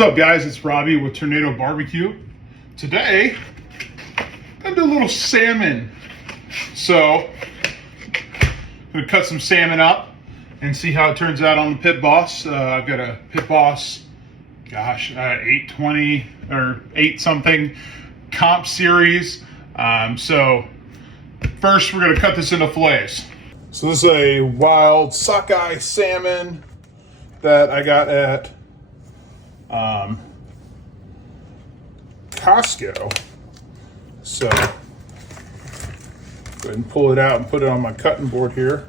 What's up guys, it's Robbie with Tornado Barbecue. Today, I'm gonna do a little salmon. So, I'm gonna cut some salmon up and see how it turns out on the Pit Boss. I've got a Pit Boss, 820 or 8 something comp series. So, first we're gonna cut this into fillets. So this is a wild sockeye salmon that I got at Costco. So go ahead and pull it out and put it on my cutting board here.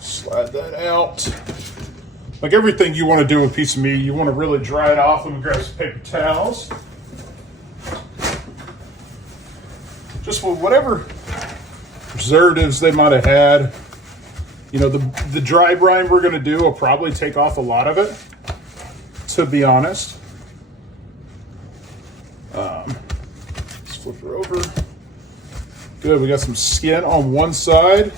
Slide that out. Like everything you want to do with a piece of meat, you want to really dry it off. Let me grab some paper towels. Just with whatever preservatives they might have had. You know, the dry brine we're going to do will probably take off a lot of it, to be honest. Let's flip her over. Good, we got some skin on one side.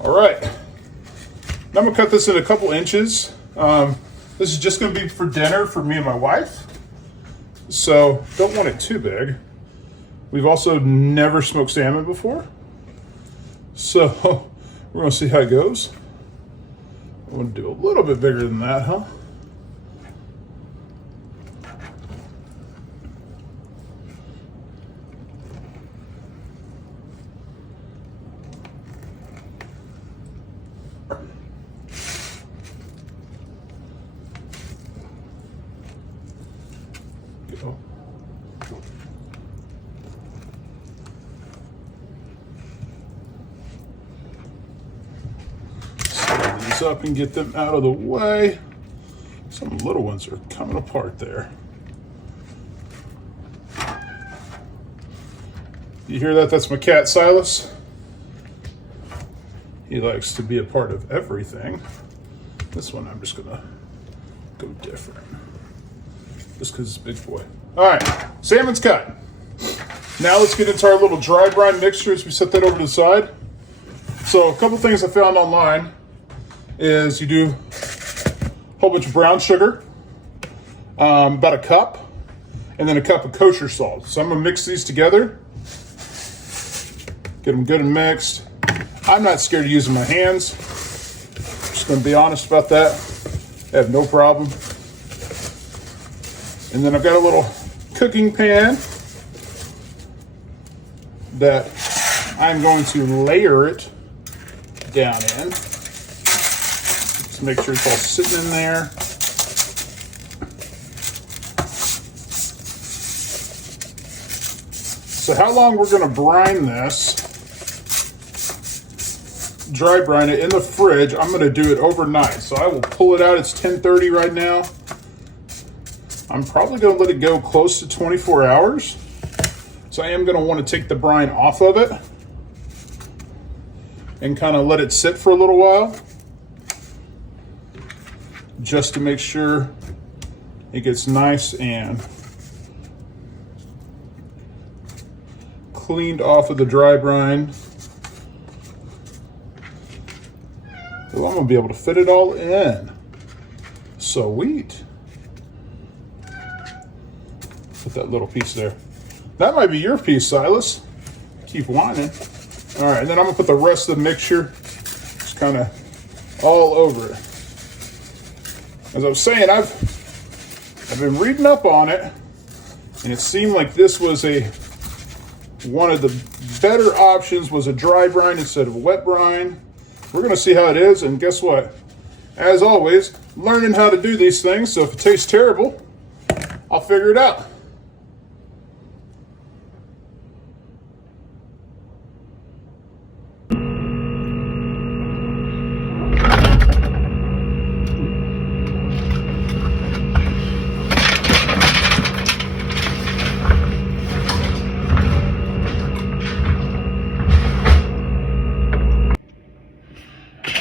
All right. Now I'm going to cut this in a couple inches. This is just going to be for dinner for me and my wife. So don't want it too big. We've also never smoked salmon before. So we're going to see how it goes. I'm going to do a little bit bigger than that, huh? Go. Up and get them out of the way. Some little ones are coming apart there. You hear that? That's my cat Silas. He likes to be a part of everything. This one I'm just gonna go different. Just because it's a big boy. Alright, salmon's cut. Now let's get into our little dry brine mixture as we set that over to the side. So a couple things I found online is you do a whole bunch of brown sugar, about a cup, and then a cup of kosher salt. So I'm gonna mix these together, get them good and mixed. I'm not scared of using my hands. Just gonna be honest about that. I have no problem. And then I've got a little cooking pan that I'm going to layer it down in. Make sure it's all sitting in there. So how long we're going to brine this, dry brine it in the fridge, I'm going to do it overnight. So I will pull it out. It's 10:30 right now. I'm probably going to let it go close to 24 hours. So I am going to want to take the brine off of it and kind of let it sit for a little while, just to make sure it gets nice and cleaned off of the dry brine. Well, I'm gonna be able to fit it all in. Sweet. Put that little piece there. That might be your piece, Silas. Keep whining. All right, and then I'm gonna put the rest of the mixture just kind of all over it. As I was saying, I've been reading up on it, and it seemed like this was one of the better options was a dry brine instead of a wet brine. We're gonna see how it is, and guess what? As always, learning how to do these things, so if it tastes terrible, I'll figure it out.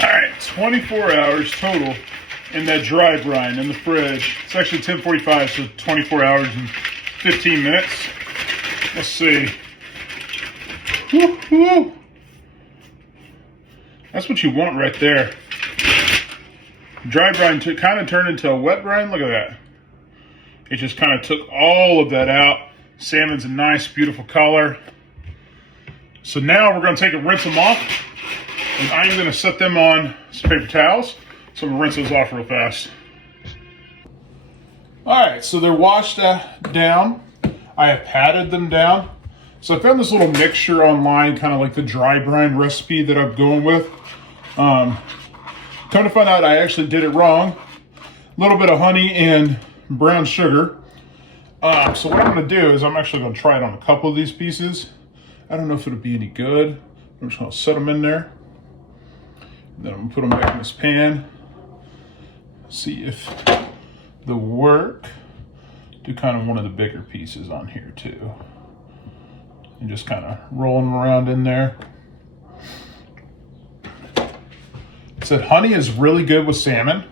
All right, 24 hours total in that dry brine in the fridge. It's actually 10:45, so 24 hours and 15 minutes. Let's see. Woo, woo. That's what you want right there. Dry brine kind of turned into a wet brine. Look at that. It just kind of took all of that out. Salmon's a nice, beautiful color. So now we're going to take and rinse them off. And I'm going to set them on some paper towels. So I'm going to rinse those off real fast. All right, so they're washed down. I have patted them down. So I found this little mixture online, kind of like the dry brine recipe that I'm going with. Come to find out, I actually did it wrong. A little bit of honey and brown sugar. So what I'm going to do is I'm actually going to try it on a couple of these pieces. I don't know if it'll be any good. I'm just going to set them in there. And then I'm going to put them back in this pan. See if they'll work. Do kind of one of the bigger pieces on here too. And just kind of roll them around in there. It said honey is really good with salmon.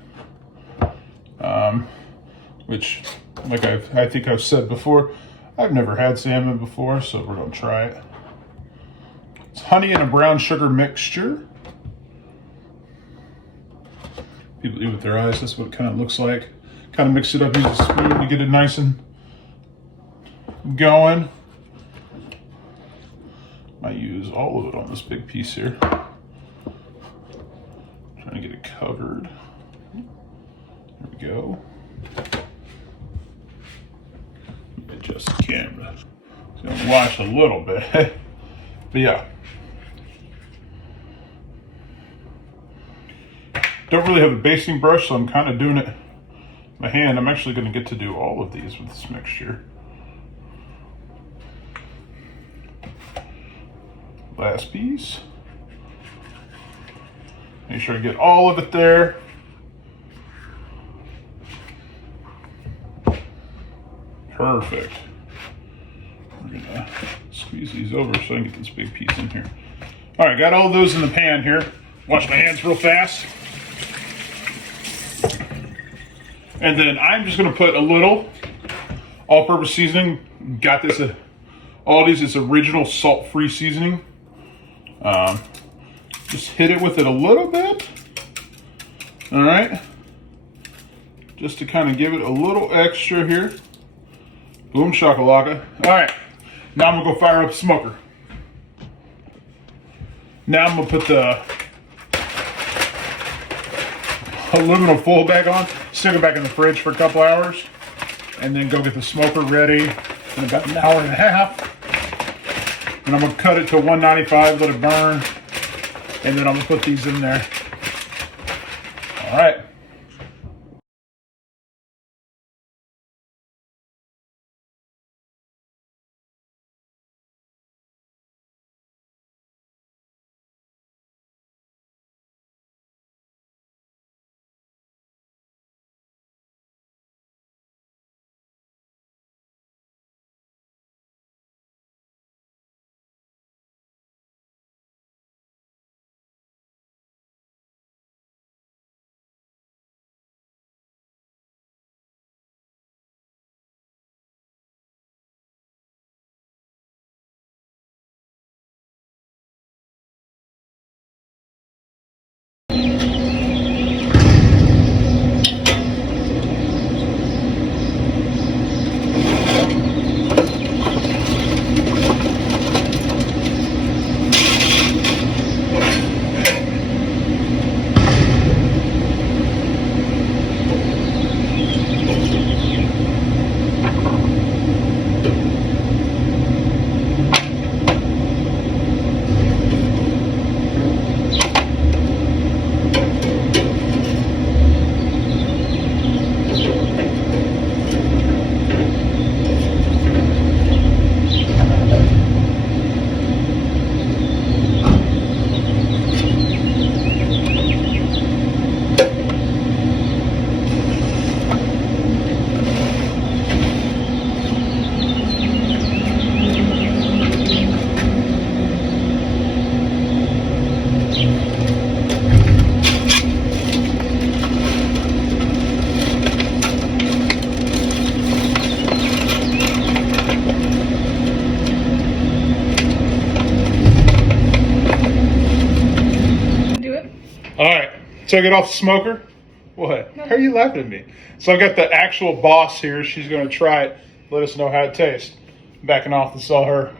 Which, like I think I've said before, I've never had salmon before, so we're going to try it. It's honey and a brown sugar mixture. People eat with their eyes, that's what it kind of looks like. Kind of mix it up, use a spoon to get it nice and going. Might use all of it on this big piece here. Trying to get it covered. There we go. Adjust the camera. It's gonna wash a little bit. But yeah. Don't really have a basting brush, so I'm kind of doing it by hand. I'm actually going to get to do all of these with this mixture. Last piece. Make sure I get all of it there. Perfect. We're going to squeeze these over so I can get this big piece in here. All right, got all those in the pan here. Wash my hands real fast. And then I'm just going to put a little all-purpose seasoning. Got this at Aldi's. It's original salt-free seasoning. Just hit it with it a little bit. All right. Just to kind of give it a little extra here. Boom shakalaka. All right. Now I'm going to go fire up the smoker. Now I'm going to put the aluminum foil back on, stick it back in the fridge for a couple hours, and then go get the smoker ready in about an hour and a half. And I'm going to cut it to 195, let it burn, and then I'm going to put these in there. All right. Take it off the smoker. What? How are you laughing at me? So I got the actual boss here. She's going to try it. Let us know how it tastes. Backing off to saw her.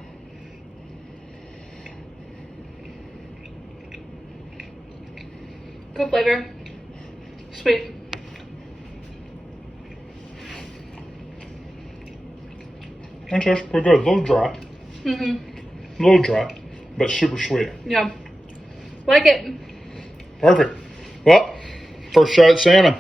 Good flavor. Sweet. That's actually pretty good. A little dry. Mm-hmm. A little dry, but super sweet. Yeah. Like it. Perfect. Well, first shot at salmon.